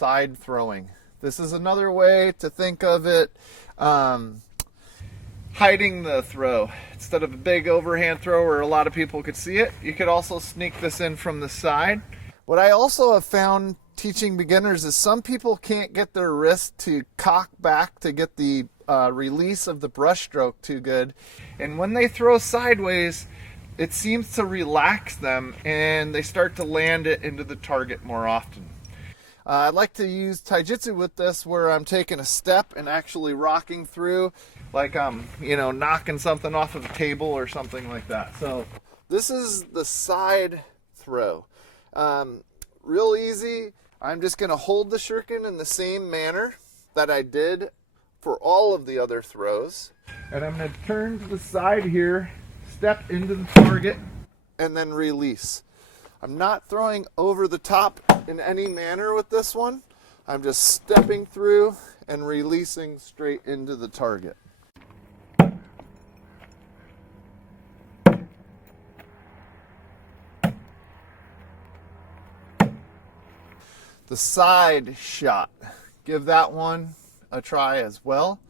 side throwing. This is another way to think of it, hiding the throw. Instead of a big overhand throw where a lot of people could see it, you could also sneak this in from the side. What I also have found teaching beginners is some people can't get their wrist to cock back to get the release of the brush stroke too good. And when they throw sideways, it seems to relax them and they start to land it into the target more often. I like to use taijutsu with this where I'm taking a step and actually rocking through like I'm, knocking something off of a table or something like that. So this is the side throw. Real easy. I'm just going to hold the shuriken in the same manner that I did for all of the other throws. And I'm going to turn to the side here, step into the target, and then release. I'm not throwing over the top in any manner with this one. I'm just stepping through and releasing straight into the target. The side shot. Give that one a try as well.